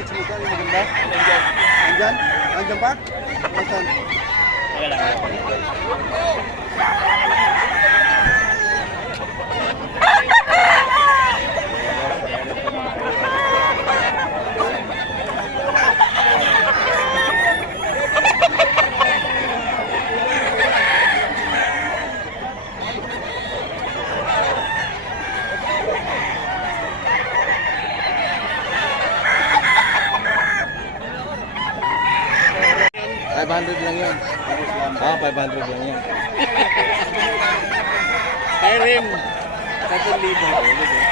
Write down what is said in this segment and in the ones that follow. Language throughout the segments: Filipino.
message mo saan yung maganda? Nandyan? Nandyan pa? Saan? Wala. $500 lang yan. Ah, 500 lang yan. Kairim. 3,000.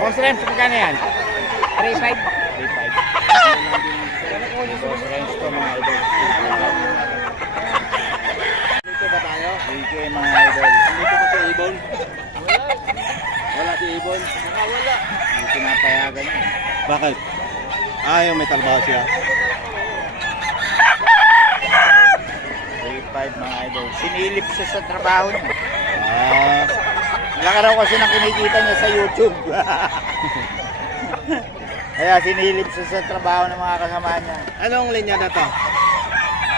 Boss Renz, magkano yan? 3.5? 3,500. Boss Renz to mga idol. Dito ba tayo? DK mga idol. Dito ba si Ibon? Wala si Ibon? Nakawala. Hindi pinapayagan yun. Bakit? Ah, yung may trabaho siya. 3,500 mga idol. Sinilip siya sa trabaho niya. Ah, Ilang araw kasi nang kinikita niya sa YouTube. Kaya sinilip siya sa trabaho ng mga kasama niya. anong linya na to?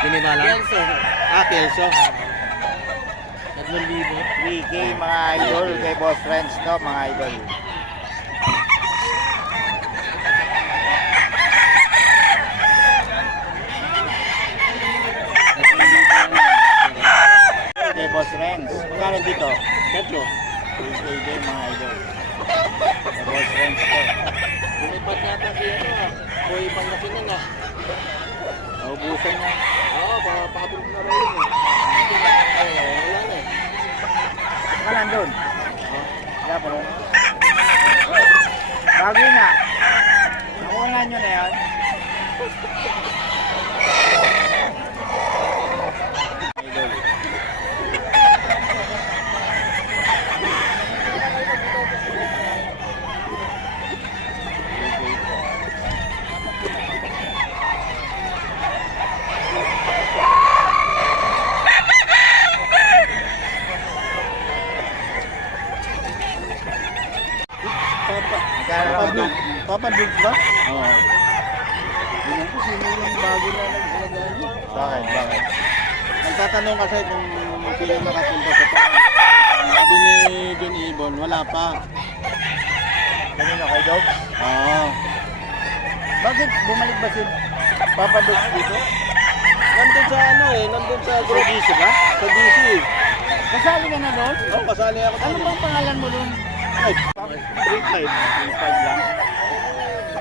Binibala? Kelso. Ah, Kelso. 3K mga idol kay Boss Renz to mga idol. Kay Boss Renz. Magkano dito? 3K din mga idol. Kay Boss Renz to. Lumipat nata si Boy Pangasinan na. Naubusan niya. Oo, papabulog na rin yun. Wala na eh. Saan ka nandun? Kaya po rin. Bago na. Nakuha nyo na yan. Idol. Papadulog ba? Oo. Hindi ko sino yung bago na nag-alagaan. Bakit? Nagtatanong kasi kung sino nakapunta sa town. Sabi ni John Ibon, wala pa. Kanino kay Dog? Oo. Bakit bumalik ba si Papa Dog dito? Nandun sa ano eh, nandun sa group. DC ba? Sa DC. Kasali ka na doon? Oo, kasali ako. Ano bang pangalan mo doon? Ay, 3-5. 3.5 lang.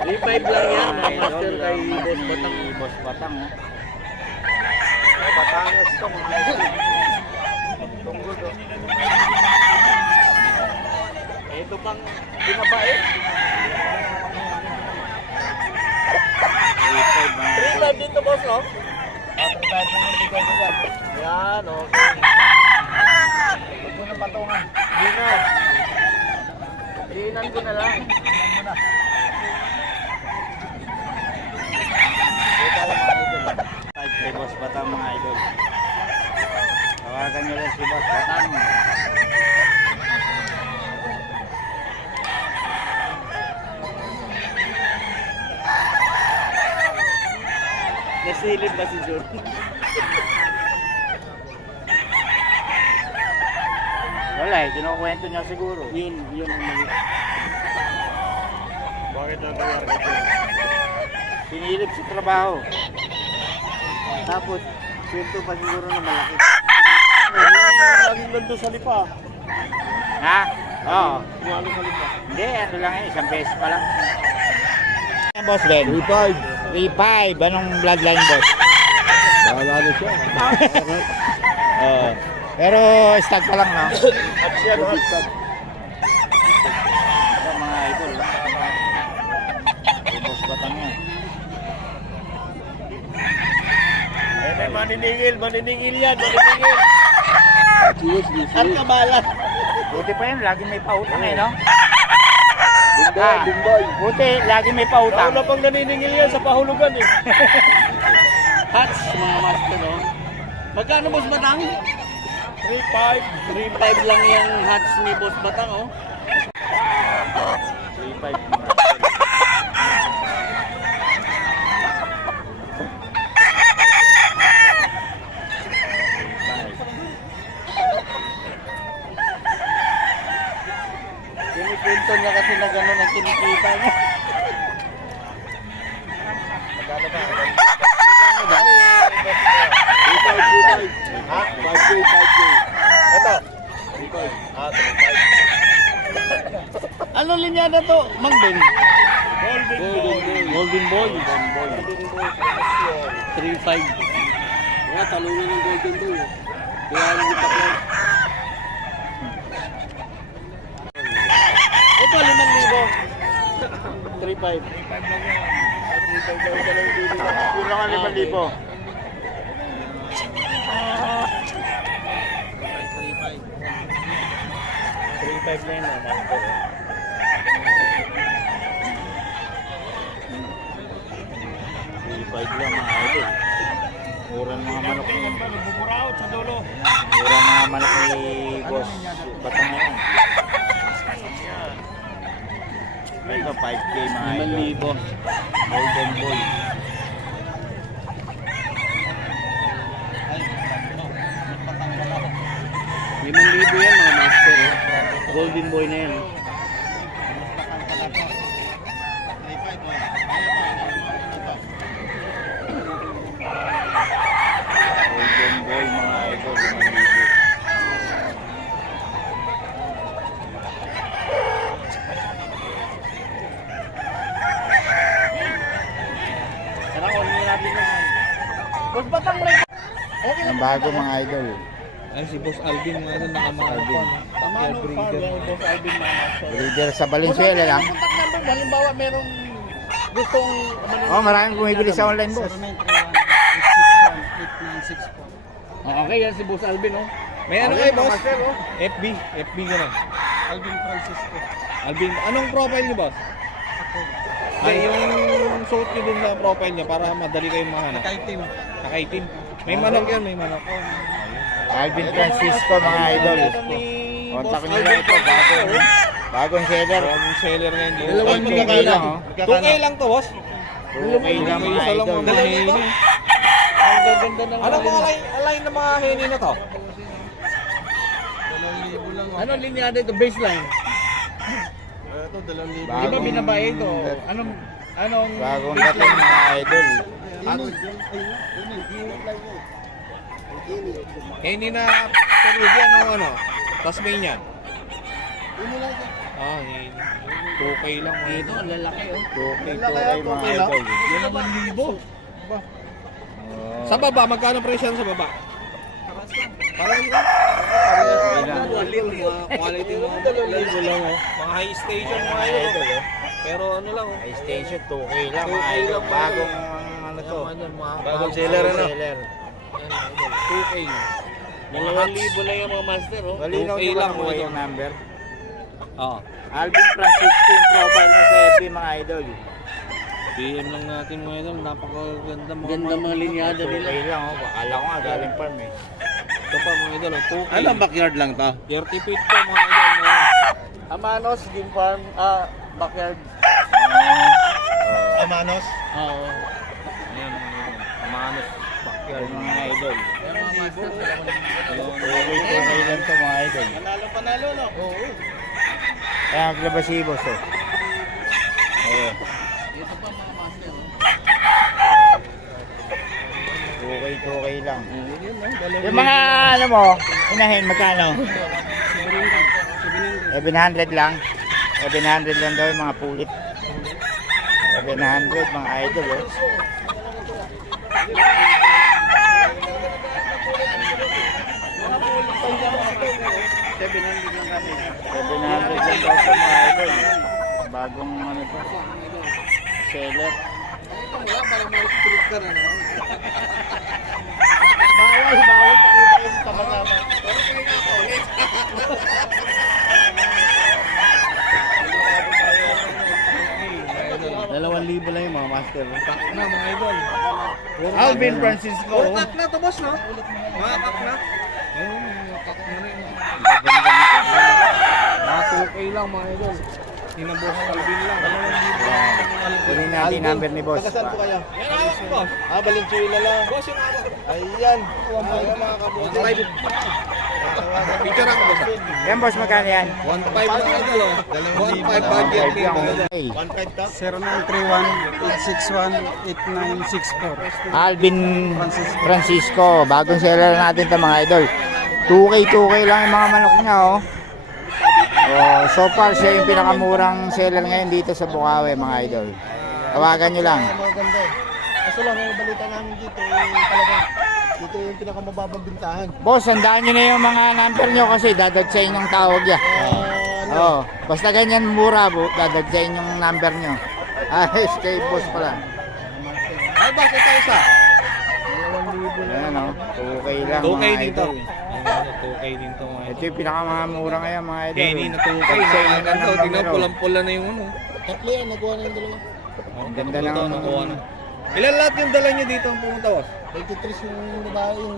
3-5 lang yan. Ay, Master Dog kay lang. Boss Batang. Boss Batang. Oh. Batangas to mga idol. Tunggod oh. Ito pang binabae. 3.5 mga idol. 3-5 dito boss no? 3.5 yung bigay ko dyan. Yan, okay. Huwag mo na patungan. Hindi na. Diinan ko na lang. Dito lang mga idol. 5 kay Boss Batang mga idol. Tawagan nyo lang si Boss Batang. Nasilip ba si John? Wala eh, kinukwento niya siguro. Yun ang mali. Bakit nangyayari ka John? Sinilip sa trabaho. Tapos, kwento pa siguro na malaki. Laging nandun sa lipa. Ha? Oo. Kumalo sa lipa. Hindi, ano lang eh, isang beses pa lang. Yan, Boss Ben. 3-5. 3.5. Anong bloodline, boss? Bahala na siya. Oo. Pero stag pa lang, no? At siya no? Ito, mga idol. Boss Batang yan. Eh, maniningil yan, maniningil. At kabalan. Buti pa yan, lagi may pautang eh, no? Bingboy, bingboy. Buti, lagi may pautang. Wala pang naniningil yan sa pahulugan eh. Hats, mga master, no? Magkano, Boss Batang? 3.5. 3.5 lang yung hats ni Boss Batang, oh. 3.5 mga idol. Kinikwento niya kasi na gano'n ang kinikita niya. Magkano ba? Ha? 5K. Ito? 3.5. Ah, 3.5. Ano linyada to? Mang Ben? Golden Boy. 3.5. Wala, talungan ng Golden Boy. Kaya hindi pa yan. Ito, 5,000. 3.5. 3.5 lang yan. 3.5 daw ka lang dito. Yun lang ang 5,000. 3.5 na yun, master. 3.5 lang mga idol. Mura ng mga manok. Buburaot sa dulo. Mura ng mga manok ni Boss Batang ngayon. Ito 5K mga idol. 5,000. Golden Boy. Libo yan mga master. Golden Boy na yan. Golden Boy mga idol. 5,000. Tara, kunin natin yung... Boss Batang, may... Okay Ang bago mga idol. Ay, si Boss Alvin nga doon nakamarathon. Tama nung farm yan, Boss Alvin mga master. Breeder sa Valenzuela lang. Contact number, halimbawa merong gustong... Oh, maraming bumibili sa online, boss. Okay, yan si Boss Alvin, oh. May ano Okay, kayo, boss? master, oh. FB gano'n. Alvin Francisco. Alvin, anong profile niyo, boss? Ay, yung suot niyo dun na profile niya para madali kayong mahanap. Nakaitim. Nakaitim. May manok yan, may manok. Alvin Francisco mga idol. Kontak nyo lang ito. Bagong seller. Yung seller ngayon dito. Dalawang Ay, magkakano? lang, oh. 2K lang to, boss. 2K lang mga Isa lang idol. mga heni. Ang gaganda ng... Ano mga line ng mga heni na to? 2,000 lang. Ano linyada ito? Baseline? Ito, 2,000. Di ba Bagong- binabae ito? Anong... Bagong dating mga idol. Heni na Peruvian o ano? Tasmanian. Ah, heni. 2K lang mga Ito, ang lalaki, oh. 2K mga idol. 2,000. Sa baba, magkano presyo yan sa baba? Parang ito. Okay lang. Mga quality mo. 2,000 lang oh. Mga high station mga idol oh. Pero ano lang oh. High station 2K lang mga 2K idol. lang, mga Bagong idol. ano to. Bagong seller ano? Seller. 2K. 2,000 lang yung mga master, oh. Malinaw 2K nyo lang, lang mo mga yung idol. number. Oo. Alvin Francisco yung profile mo sa FB mga idol. PM lang natin mga idol. Napakaganda mga Ganda mga linyada 2K nila. lang oh. Akala ko nga galing farm eh. Ito pa mga idol oh. 2K. Ano, backyard lang to? 30 feet po mga idol. Amanos, Game Farm, backyard. Amanos? Oo. Ayan mga idol. Amanos. Backyard mga idol. 2,000. 2K lang to mga idol. Panalo, no? Oo. Kaya maglabas si boss oh. Oh. Ito pa mga master, oh. 2K lang. Yun, no? Yung mga ano mo, inahin magkano? 700 lang. 700 lang daw yung mga pulit. 700 mga idol oh. $700 lang kami. 700 lang daw sa mga idol. Bagong ano to. Seller. Wala, parang may trip ka na, no? Bawal pakita yung sama-sama. Pero pinaka ulit. master. Kak na mga idol. Alvin Francisco. Oh, kak na to boss, no? Mga kak na. Ayun, mga kak na rin. Mga 2K lang mga idol. Hinabos Alvin lang. Kunin natin yung number ni boss. Taga saan po kayo? Yan hawak ko. Valenzuela lang. Boss, yung hawak. Ayan. Ayan mga kabuti. Picture ako boss. Yan boss, magkano yan? 1.5 lang idol, oh. 1.5 budget Five lang. pin. Okay. 1.5 to? 0931-861-8964. Alvin Francisco, bagong seller natin ito mga idol. 2K lang yung mga manok niya oh. Oh, so far siya yung pinakamurang seller ngayon dito sa Bukawi mga idol. Tawagan nyo lang. Maganda eh. Kaso lang, yung balita namin dito, talagang dito yung pinakamababang bintahan. Boss, handaan nyo na yung mga number nyo kasi dadagsayin yung tawag ya. Oh, basta ganyan mura po, dadagsayin yung number nyo. Ayos kay boss pala. Ay boss, ito isa. Ayan o, 2K lang 2K mga dito. idol. 2K din to mga Ito idol. yung pinakamamura ngayon mga idol. Kenny na 2K. Dagsayin nyo Maganda, ng tingnan numero. pulang-pula na yung ano. Tatlo yan, nakuha na yung dalawa. Ang ganda Ito, ng- nakuha na. Ilan lahat yung dala niyo dito ang pumunta boss? 23 yung babae, yung...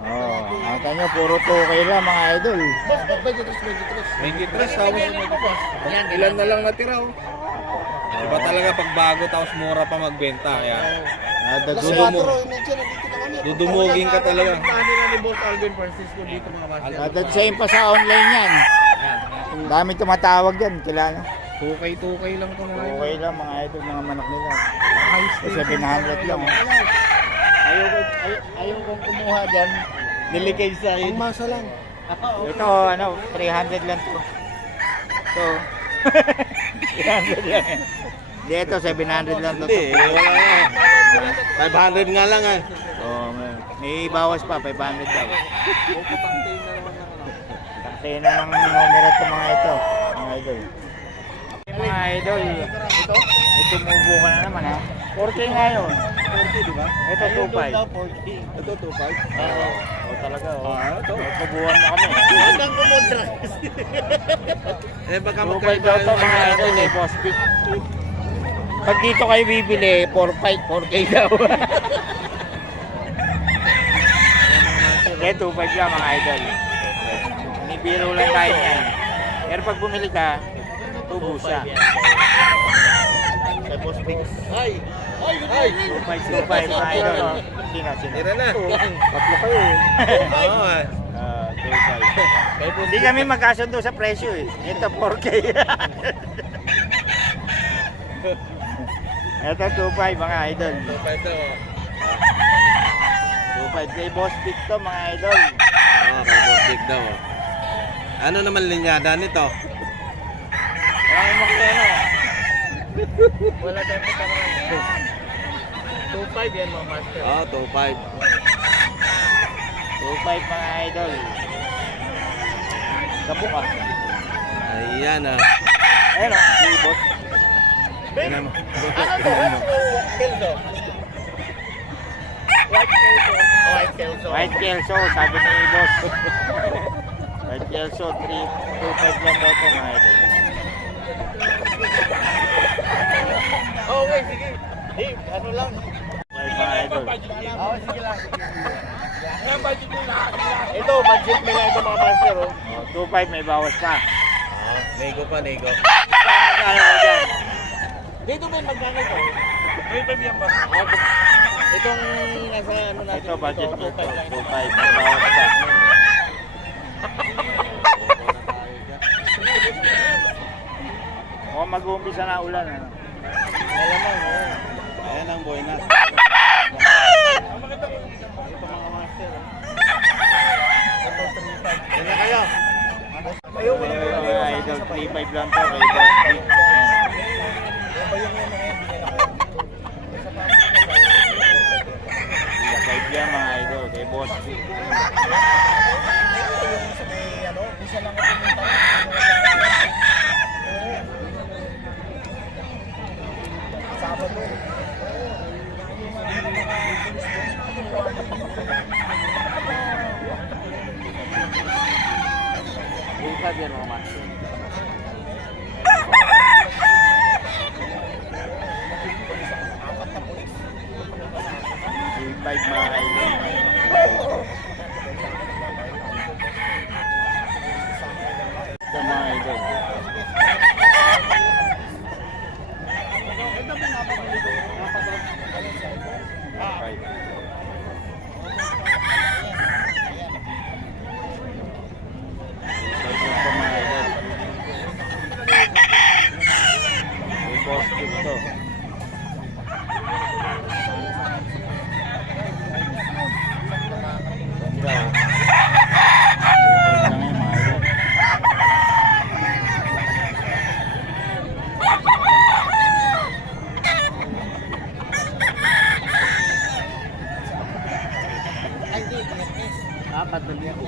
Oh, nakita nyo, puro 2K lang mga idol. Boss, 23. 23 tapos yan, ilan na lang natira oh. Iba talaga pag bago tapos mura pa magbenta. Ayan. Las Dudumo. 4, medyo nandito na kami. Dudumugin ka talaga. Ano na ni Boss Alvin Francisco dito mga master. Dadagsayin pa sa online yan. Ang dami tumatawag yan, kilala. 2K lang to mga idol. 2K lang mga idol, mga manok nila. 700 lang. Oh. Ayaw kong kumuha dyan. Nilikay sa Ang masa lang. Ito, ano, 300 lang to. Ito, 300 lang. Hindi, ito, 700 lang to. Hindi, wala nga. 500 nga lang ah. Oh, may bawas pa, 500 daw. Taktay na ng numero ito mga ito, mga idol. Mga idol, ito tumubo ka na naman ha. 4K nga yun. 40, di ba? Ito, 2.5. Ito 2.5. Oo, talaga. Oh. ito. Tubuhan mo kami. Hanggang kumodra. Eh baka 2.5 daw ito mga idol eh, boss pick. Pag dito kayo bibili, 4.5, 4K daw. Eh, 2.5 lang mga idol. Nibiro lang tayo yan. Pero pag bumili ka, tubo siya. Kay Boss Bix. Ay! 2.5 mga idol. Sino? Tira na. Tatlo kayo eh. Oo eh. 2.5. Hindi kami magkasundo sa presyo eh. Ito 4K. Ito 2.5 mga idol. 2.5 kay Boss Pick to mga idol. Ah, kay Boss Big daw. Ano naman linyada nito? Maraming makita wala tayong pagkakas. 2.5 yan mga master. Ah, 2.5. 2.5 mga idol. Kabuk ah. Ayan ah. Ayun ah, si Boss. Tingnan mo. White Kelso, sabi ni Boss. White Kelso, 2.5 lang daw ito mga idol. Okay, sige. Hey, ano lang. 2.5 mga idol. Oo, sige lang. Ito, budget nila ito mga master. Oh. 2.5 may bawas pa. Nego pa, nego. Magkano ko dyan? Dito may magkano ito? May pamiyang ba? Itong nasa ano natin. Ito, budget ito, ko ito. 2.5 lang. 2.5 may bawas pa. O mag-uumpisa na ulan. Ano? Malamang, oh. Ayan ang boy na. Ito mga master. Kanya kayo. Ayaw mo Ayun, naman mga idol, 3.5 lang to kay Boss Pick. Ayan. 3.5 yan mga idol kay Boss Pick. Buka yan mga master. 5 mga idol. Ito mga idol. Five. Ito mga idol. May positive to. Apat na libo.